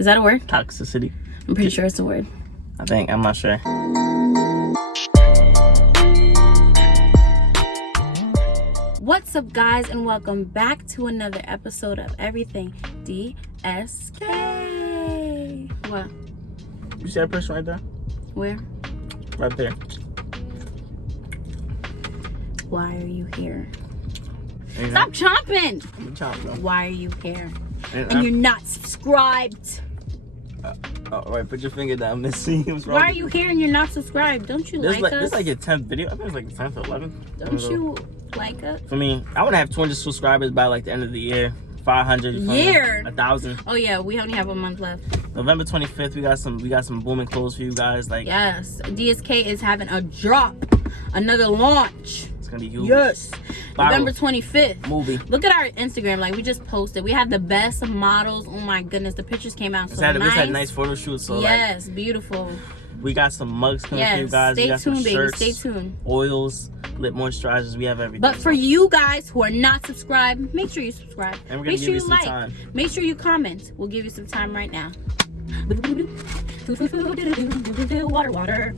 Is that a word? Toxicity. I'm pretty sure it's a word. I think. I'm not sure. What's up, guys, and welcome back to another episode of Everything DSK. What? You see that person right there? Where? Right there. Why are you here? Ain't Stop chomping! I'm chomping. Why are you here? And you're not subscribed. All right, put your finger down, Missy. What's wrong? Why are you here and you're not subscribed? Don't you like us? This is like your 10th video. I think it's like the 10th or 11th. Don't you like us? For me, I want to have 200 subscribers by like the end of the year. 500. Year? 1,000. Oh yeah, we only have a month left. November 25th, we got some booming clothes for you guys. Like, yes, DSK is having a drop, another launch. it's gonna be huge. Yes. Viral. November 25th. Movie. Look at our Instagram. Like, we just posted. We had the best models. Oh my goodness, the pictures came out so nice. We had nice photo shoots. So yes, beautiful. We got some mugs coming for you guys. Stay we got tuned, some baby. shirts, Stay tuned. Oils, lip moisturizers. We have everything. But for you guys who are not subscribed, make sure you subscribe. And we're gonna make give sure you some time. Make sure you comment. We'll give you some time right now. Water.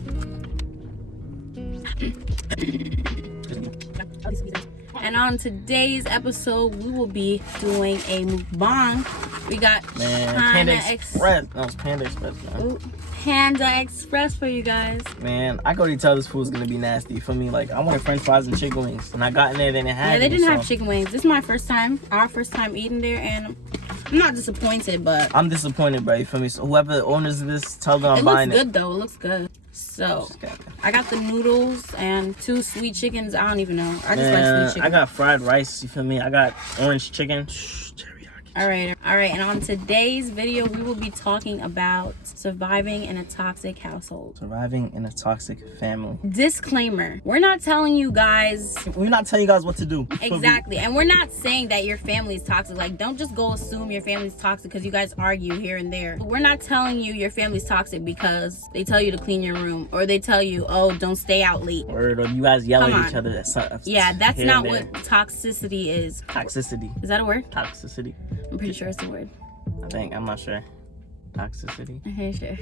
And on today's episode, we will be doing a mukbang. We got Panda Express. No, it's Panda Express, man. Ooh, Panda Express for you guys. Man, I could already tell this food's gonna be nasty for me. Like, I wanted French fries and chicken wings, and I got in there, they didn't have. Yeah, they any, didn't have chicken wings. This is my first time, our first time eating there, and I'm not disappointed, but I'm disappointed, bro. You feel me? So whoever owns this, tell them I'm it buying looks it. good though. It looks good. So I got the noodles and 2 sweet chickens. I don't even know. I just like sweet chicken. I got fried rice. You feel me? I got orange chicken. All right. And on today's video, we will be talking about surviving in a toxic household. Surviving in a toxic family. Disclaimer: we're not telling you guys. We're not telling you guys what to do. Exactly, and we're not saying that your family is toxic. Like, don't just go assume your family's toxic because you guys argue here and there. We're not telling you your family's toxic because they tell you to clean your room, or they tell you, oh, don't stay out late. Or you guys yell at each other. Yeah, that's not what toxicity is. Toxicity. Is that a word? Toxicity. I'm pretty sure it's a word. I think. I'm not sure. Toxicity. I'm pretty sure.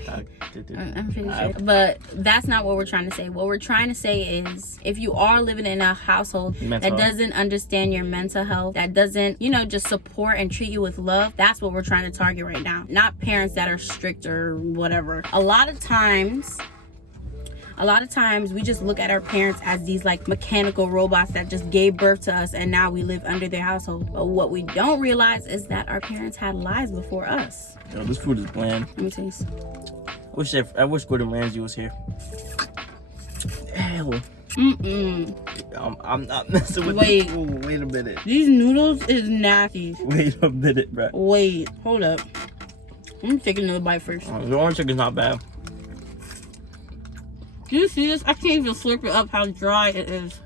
I'm pretty sure. But that's not what we're trying to say. What we're trying to say is, if you are living in a household that doesn't understand your mental health, that doesn't, just support and treat you with love, that's what we're trying to target right now. Not parents that are strict or whatever. A lot of times we just look at our parents as these like mechanical robots that just gave birth to us and now we live under their household. But what we don't realize is that our parents had lives before us. Yo, this food is bland. Let me taste. I wish Gordon Ramsay was here. Hell. I'm not messing with this food. Wait a minute. These noodles is nasty. Wait a minute, bro. Wait, hold up. Let me take another bite first. The orange chicken's not bad. Do you see this? I can't even slurp it up how dry it is.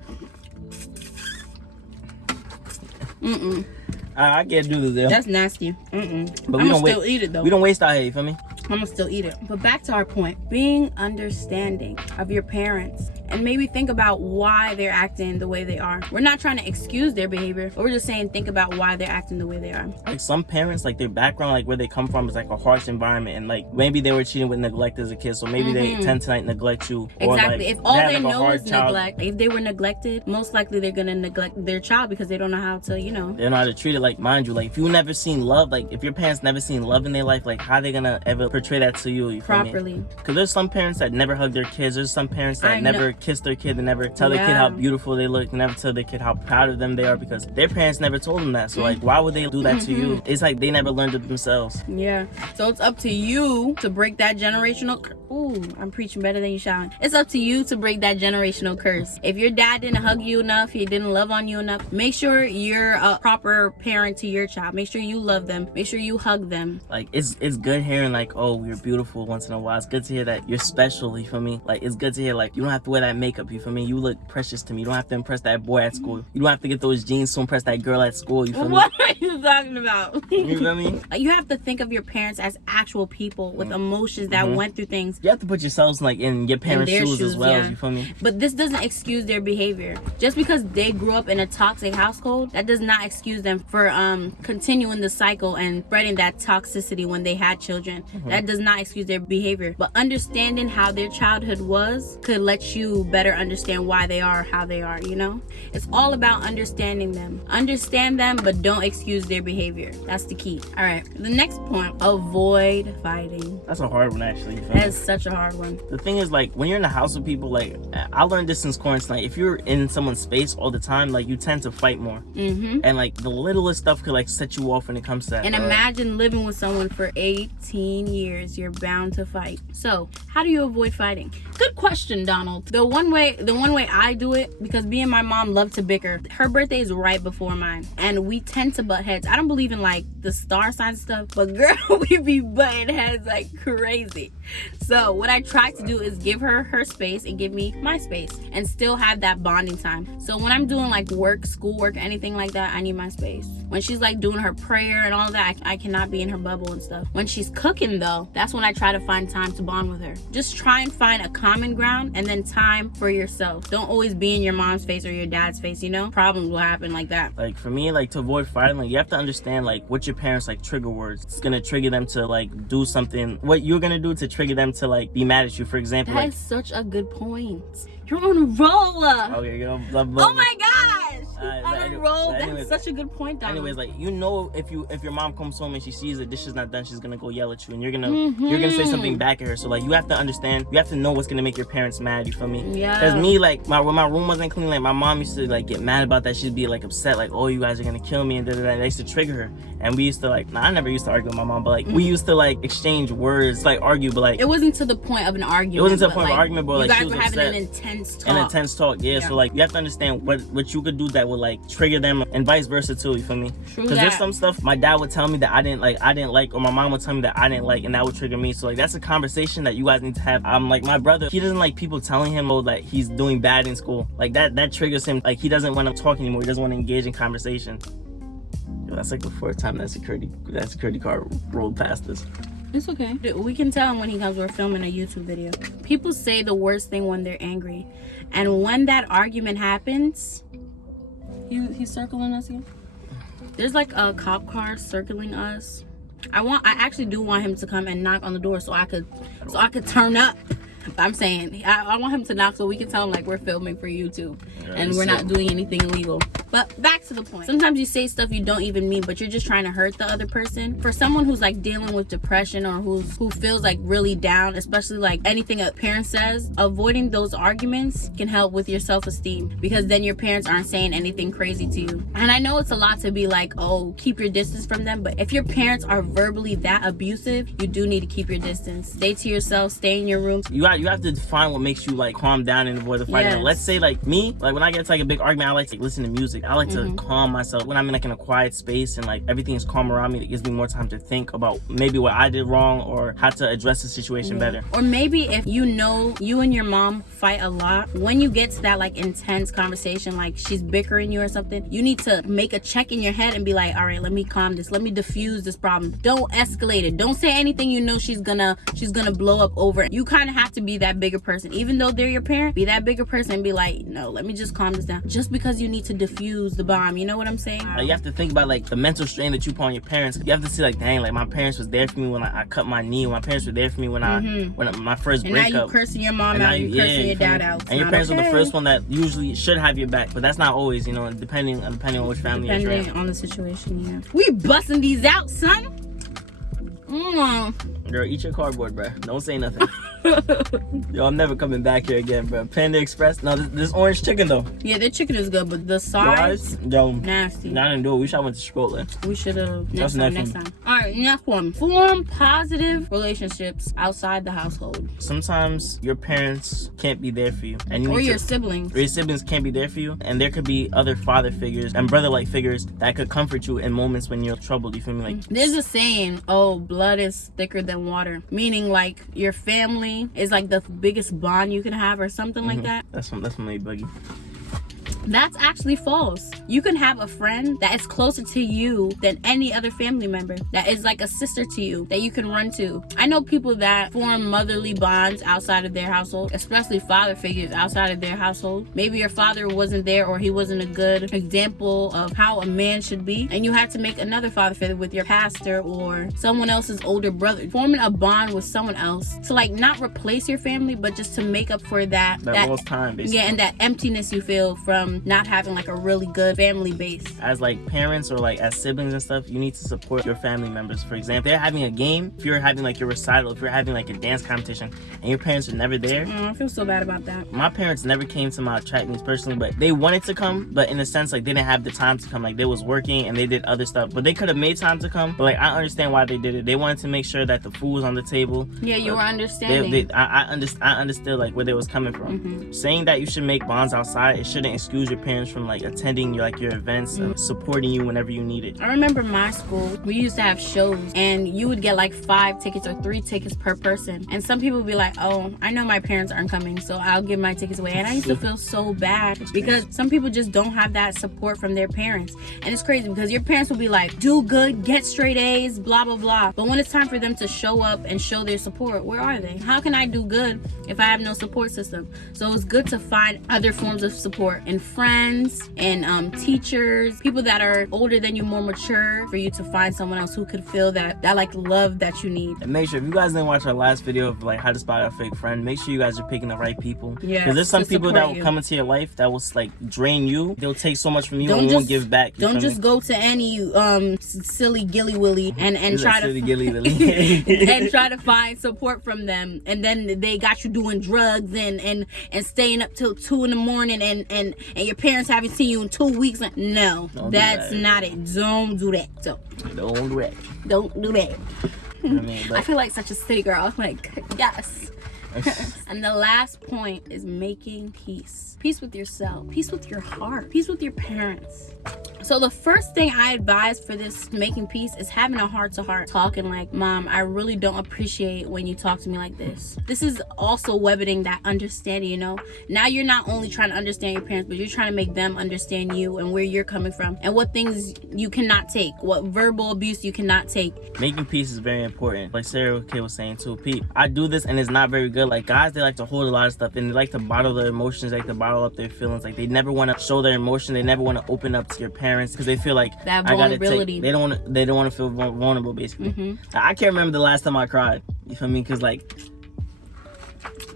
I can't do this, That's nasty. But we don't still eat it though. We don't waste our hay, you feel me? I'm gonna still eat it. But back to our point, being understanding of your parents and maybe think about why they're acting the way they are. We're not trying to excuse their behavior, but we're just saying think about why they're acting the way they are. Like, some parents, like, their background, like where they come from is like a harsh environment, and like maybe they were cheating with neglect as a kid, so maybe they tend to like neglect you. Or, exactly. like, if all they like, know is neglect, if they were neglected, most likely they're gonna neglect their child because they don't know how to, They don't know how to treat it. Like, mind you, like, if you never seen love, like if your parents never seen love in their life, like how they gonna ever portray that to you? Properly. Because there's some parents that never hug their kids. There's some parents that never kiss their kid and never tell their kid how beautiful they look, never tell their kid how proud of them they are because their parents never told them that. So like, why would they do that to you? It's like they never learned it themselves. Yeah. So it's up to you to break that generational Ooh, I'm preaching better than you shouting. It's up to you to break that generational curse. If your dad didn't hug you enough, he didn't love on you enough, make sure you're a proper parent to your child. Make sure you love them. Make sure you hug them. Like, it's good hearing like, oh, you're beautiful once in a while. It's good to hear that you're special, you feel me? Like, it's good to hear like you don't have to wear that that makeup, you feel me? You look precious to me. You don't have to impress that boy at school. You don't have to get those jeans to impress that girl at school, you feel me? What are you talking about? You feel me? You have to think of your parents as actual people with emotions that went through things. You have to put yourselves like in your parents' shoes as well, you feel me? But this doesn't excuse their behavior. Just because they grew up in a toxic household, that does not excuse them for continuing the cycle and spreading that toxicity when they had children. That does not excuse their behavior. But understanding how their childhood was could let you better understand why they are how they are, you know? It's all about understanding them. Understand them, but don't excuse their behavior. That's the key. All right, the next point, avoid fighting. That's a hard one, actually. That's such a hard one. The thing is, like, when you're in the house with people, like, I learned this since quarantine. Like, if you're in someone's space all the time, like, you tend to fight more. And, like, the littlest stuff could, like, set you off when it comes to that. And imagine living with someone for 18 years. You're bound to fight. So, how do you avoid fighting? Good question, Donald. The one way I do it, because me and my mom love to bicker. Her birthday is right before mine, and we tend to butt heads. I don't believe in like the star sign stuff, but girl, we be butting heads like crazy. So what I try to do is give her her space and give me my space, and still have that bonding time. So when I'm doing like work, schoolwork, anything like that, I need my space. When she's like doing her prayer and all that, I cannot be in her bubble and stuff. When she's cooking though, that's when I try to find time to bond with her. Just try and find a common ground, and then time for yourself. Don't always be in your mom's face or your dad's face, you know? Problems will happen like that. Like for me, like to avoid fighting, like you have to understand like what your parents like trigger words. It's gonna trigger them to like do something. What you're gonna do to trigger them to like be mad at you, for example. That is such a good point. You're on a roll. Okay, you know, oh my gosh! on a roll. Anyways, That's such a good point, Donald. Anyways, like you know, if your mom comes home and she sees the dishes not done, she's gonna go yell at you, and you're gonna say something back at her. So like you have to understand, you have to know what's gonna make your parents mad. You feel me? Yeah. Because me, like when my room wasn't clean, like my mom used to like get mad about that. She'd be like upset, like, oh, you guys are gonna kill me, and da da da. That used to trigger her. And we used to like, I never used to argue with my mom, but like we used to like exchange words, like argue, but like it wasn't to the point of an argument. It wasn't to the point of an argument, but like you she guys was were having upset. an intense talk. An intense talk, yeah. So like you have to understand what you could do that would like trigger them, and vice versa too. You feel me? Because there's some stuff my dad would tell me that I didn't like, or my mom would tell me that I didn't like, and that would trigger me. So like that's a conversation that you guys need to have. Like my brother, he doesn't like people telling him that he's doing bad in school. Like that triggers him. Like he doesn't want to talk anymore. He doesn't want to engage in conversation. Yo, that's like the fourth time that security car rolled past us. It's okay. We can tell him when he comes. We're filming a YouTube video. People say the worst thing when they're angry, and when that argument happens, he's circling us again. There's like a cop car circling us. I actually do want him to come and knock on the door so I could turn up. I'm saying I want him to knock so we can tell him like we're filming for YouTube and we're not doing anything illegal. But back to the point. Sometimes you say stuff you don't even mean, but you're just trying to hurt the other person. For someone who's like dealing with depression or who feels like really down, especially like anything a parent says, avoiding those arguments can help with your self-esteem, because then your parents aren't saying anything crazy to you. And I know it's a lot to be like, oh, keep your distance from them, but if your parents are verbally that abusive, you do need to keep your distance. Stay to yourself, stay in your room. You have to find what makes you like calm down and avoid the fighting. Yes. Let's say like me, like when I get to like a big argument, I like to listen to music. I like to calm myself. When I'm in like in a quiet space and like everything is calm around me, it gives me more time to think about maybe what I did wrong or how to address the situation better. Or maybe if you know you and your mom fight a lot, when you get to that like intense conversation, like she's bickering you or something, you need to make a check in your head and be like, all right, let me calm this, let me diffuse this problem. Don't escalate it. Don't say anything you know she's gonna blow up over. You kind of have to be that bigger person. Even though they're your parent, be that bigger person and be like, no, let me just calm this down. Just because you need to diffuse the bomb, you know what I'm saying? You have to think about like the mental strain that you put on your parents. You have to see like, dang, like my parents was there for me when I cut my knee. My parents were there for me when my first breakup. And now you cursing your mom out, you cursing your dad out. And your parents are the first one that usually should have your back, but that's not always, you know, depending on which family you're in. Depending on the situation, yeah. We busting these out, son. Girl, eat your cardboard, bro. Don't say nothing. Yo, I'm never coming back here again, bro. Panda Express. No, this orange chicken though. Yeah, their chicken is good, but the size, nasty. I didn't do it. We should have went to Chipotle. We should have next time. All right, next one. Form positive relationships outside the household. Sometimes your parents can't be there for you, and your siblings. Or your siblings can't be there for you, and there could be other father figures and brother-like figures that could comfort you in moments when you're troubled. You feel me? Like there's a saying, oh, blood is thicker than water, meaning like your family family is like the biggest bond you can have or something like that. That's from my buggy. That's actually false. You can have a friend that is closer to you than any other family member, that is like a sister to you, that you can run to. I know people that form motherly bonds outside of their household, especially father figures outside of their household. Maybe your father wasn't there, or he wasn't a good example of how a man should be, and you had to make another father figure with your pastor or someone else's older brother. Forming a bond with someone else to like not replace your family, but just to make up for that lost time, basically. Yeah, and that emptiness you feel from not having like a really good family base. As like parents or like as siblings and stuff, you need to support your family members. For example, if they're having a game, if you're having like your recital, if you're having like a dance competition and your parents are never there. I feel so bad about that. My parents never came to my track meets personally, but they wanted to come, but in a sense like they didn't have the time to come. Like they was working and they did other stuff, but they could have made time to come. But like I understand why they did it. They wanted to make sure that the food was on the table. Yeah, you were understanding. I understood like where they was coming from. Saying that you should make bonds outside, it shouldn't excuse your parents from like attending your events and supporting you whenever you need it. I remember my school, we used to have shows and you would get like 5 tickets or 3 tickets per person, and some people would be like, oh, I know my parents aren't coming, so I'll give my tickets away. And I used to feel so bad because some people just don't have that support from their parents. And it's crazy because your parents will be like, do good, get straight A's, blah blah blah, but when it's time for them to show up and show their support, where are they? How can I do good if I have no support system? So it's good to find other forms of support and friends and teachers, people that are older than you, more mature, for you to find someone else who could feel that like love that you need. And make sure, if you guys didn't watch our last video of like how to spot a fake friend, make sure you guys are picking the right people. Yeah, because there's some people that will come into your life that will like drain you. They'll take so much from you and won't give back. Don't just go to any silly gilly willy and try to and try to find support from them, and then they got you doing drugs and staying up till 2 in the morning and your parents haven't seen you in 2 weeks. No, that's not it. Don't do that. Don't do that. Don't do that. I mean, I feel like such a city girl. Like, yes. And the last point is making peace. Peace with yourself. Peace with your heart. Peace with your parents. So the first thing I advise for this making peace is having a heart-to-heart talking like, Mom, I really don't appreciate when you talk to me like this. This is also webbing that understanding, you know. Now you're not only trying to understand your parents, but you're trying to make them understand you and where you're coming from and what things you cannot take, what verbal abuse you cannot take. Making peace is very important. Like SarahKay was saying too, Pete, I do this and it's not very good. Like guys, they like to hold a lot of stuff and they like to bottle their emotions, they like to bottle up their feelings. Like they never want to show their emotion, they never want to open up to your parents because they feel like that I gotta take. They don't want to feel vulnerable, basically. I can't remember the last time I cried. You feel me? Because like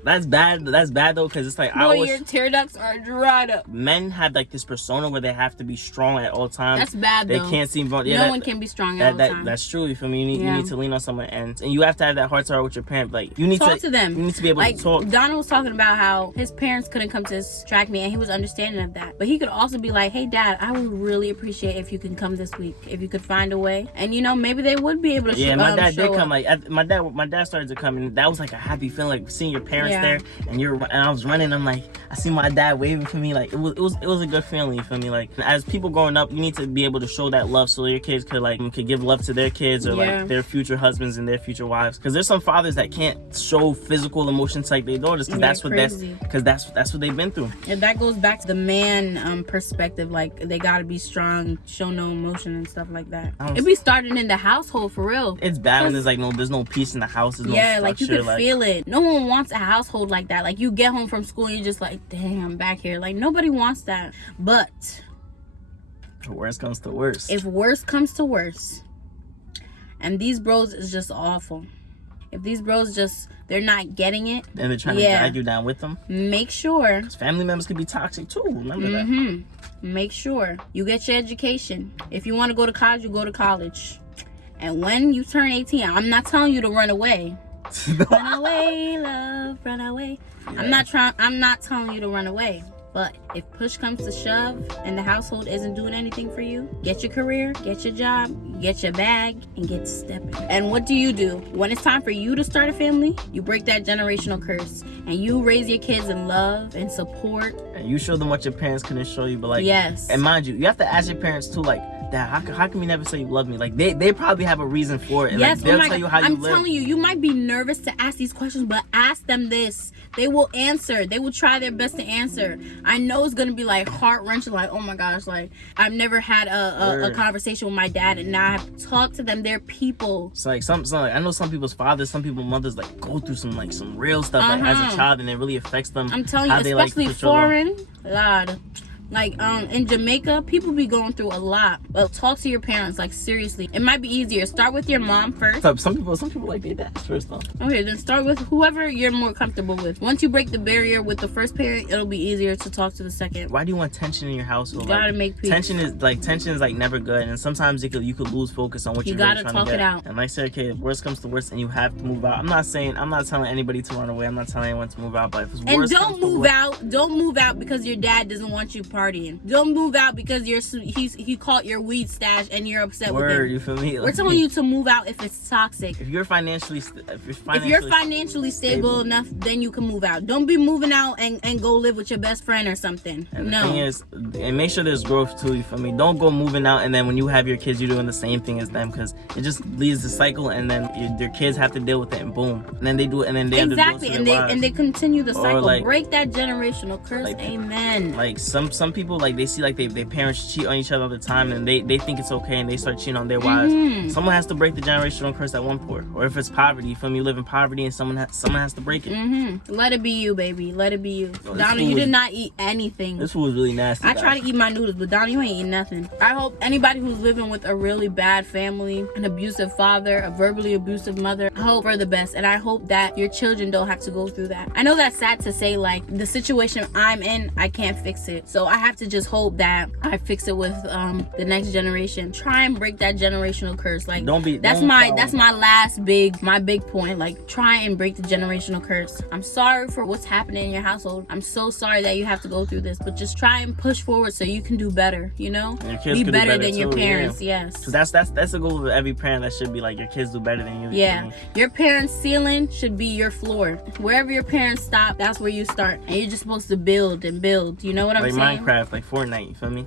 that's bad. That's bad though, because it's like your tear ducts are dried up. Men have like this persona where they have to be strong at all times. That's bad though. They can't seem no one can be strong at all times. That's true. You feel me? You need to lean on someone, and you have to have that heart to heart with your parent. Like you need to them. You need to be able to talk. Donna was talking about how his parents couldn't come to his track meet, and he was understanding of that. But he could also be like, "Hey, Dad, I would really appreciate if you can come this week. If you could find a way." And you know, maybe they would be able to. Yeah, my dad did come. Like my dad started to come, and that was like a happy feeling, like seeing your parents there, and I was running. I'm like, I see my dad waving for me. Like it was a good feeling. You feel me? Like as people growing up, you need to be able to show that love so your kids could give love to their kids or like their future husbands and their future wives. Because there's some fathers that can't show physical emotions like their daughters because that's what they've been through. And that goes back to the man perspective. Like they gotta be strong, show no emotion and stuff like that. It be starting in the household for real. It's bad when there's no peace in the house. There's no structure, like you can feel it. No one wants a household like that. Like you get home from school and you're just like, dang, I'm back here. Like nobody wants that. But if worst comes to worst. If worst comes to worst, and these bros is just awful. If these bros they're not getting it, and they're trying to drag you down with them, make sure. Because family members can be toxic too. Remember that. Make sure you get your education. If you want to go to college, you go to college. And when you turn 18, I'm not telling you to run away. Run away, love, run away. Yeah. I'm not telling you to run away. But if push comes to shove and the household isn't doing anything for you, get your career, get your job, get your bag, and get stepping. And what do? When it's time for you to start a family, you break that generational curse and you raise your kids in love and support. And you show them what your parents couldn't show you, but like, yes. And mind you, you have to ask your parents too, like, Dad, how can we never say you love me? Like they probably have a reason for it. And Yes, like, they'll oh my tell God. you how you I'm live. telling you, you might be nervous to ask these questions, but ask them this. They will answer. They will try their best to answer. I know it's gonna be like heart-wrenching, like, oh my gosh, like I've never had a conversation with my dad, and now I have to talk to them. They're people. It's like some like, I know some people's fathers, some people's mothers like go through some real stuff like as a child, and it really affects them. I'm telling you, how they, especially like, foreign, Lord. Like in Jamaica, people be going through a lot. But talk to your parents, like seriously. It might be easier. Start with your mom first. Some people like their dads first though. Okay, then start with whoever you're more comfortable with. Once you break the barrier with the first parent, it'll be easier to talk to the second. Why do you want tension in your household? You gotta make peace. Tension is like never good, and sometimes you could lose focus on what you're really trying to get. You gotta talk it out. And like SarahKay, if worst comes to worst, and you have to move out. I'm not telling anybody to run away. I'm not telling anyone to move out. But if it's worst don't move out because your dad doesn't want you partying. Don't move out because he caught your weed stash and you're upset with him. You feel me? Like, we're telling you to move out if it's toxic. If you're financially stable enough, then you can move out. Don't be moving out and go live with your best friend or something. And the thing is, and make sure there's growth too. You feel me? Don't go moving out and then when you have your kids, you're doing the same thing as them, because it just leads the cycle, and then your kids have to deal with it, and boom, and then they do it, and then they have to do it to their wives. And they continue the cycle. Like, break that generational curse. Like, amen. Like some people, like they see like their parents cheat on each other all the time, and they think it's okay, and they start cheating on their wives. Someone has to break the generational curse at one point. Or if it's poverty, you feel me, you live in poverty, and someone has to break it. Let it be you, baby. Let it be you. Donna, you did not eat anything. This food was really nasty. I try to eat my noodles, but Donna, you ain't eating nothing. I hope anybody who's living with a really bad family, an abusive father, a verbally abusive mother, I hope for the best, and I hope that your children don't have to go through that. I know that's sad to say, like the situation I'm in, I can't fix it, so I have to just hope that I fix it with the next generation. Try and break that generational curse. Like that's my big point. Like try and break the generational curse. I'm sorry for what's happening in your household. I'm so sorry that you have to go through this, but just try and push forward so you can do better, you know? Be better than your parents. Yes. Because that's the goal of every parent. That should be like, your kids do better than you. Yeah. Your parents' ceiling should be your floor. Wherever your parents stop, that's where you start. And you're just supposed to build and build. You know what I'm saying? Like Minecraft, like Fortnite, you feel me?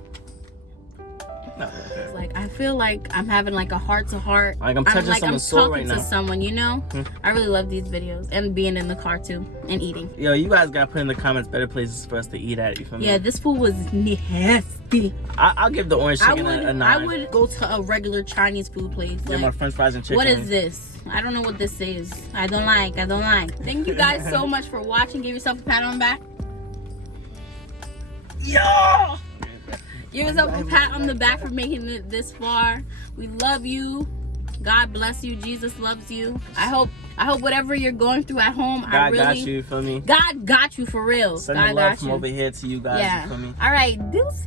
No, okay. Like I feel like I'm having like a heart to heart. Like I'm touching someone's soul right now. I'm talking to someone, you know? I really love these videos, and being in the car too and eating. Yo, you guys gotta put in the comments better places for us to eat at. You feel me? Yeah, this food was nasty. I'll give the orange chicken a 9. I would go to a regular Chinese food place. Get more French fries and chicken. What is this? I don't know what this is. I don't like. Thank you guys so much for watching. Give yourself a pat on the back. Yo! Give yourself a pat on the back for making it this far. We love you. God bless you. Jesus loves you. I hope whatever you're going through at home, God got you, you feel me? God got you for real. Sending love from over here to you guys, you feel me? All right, deuces.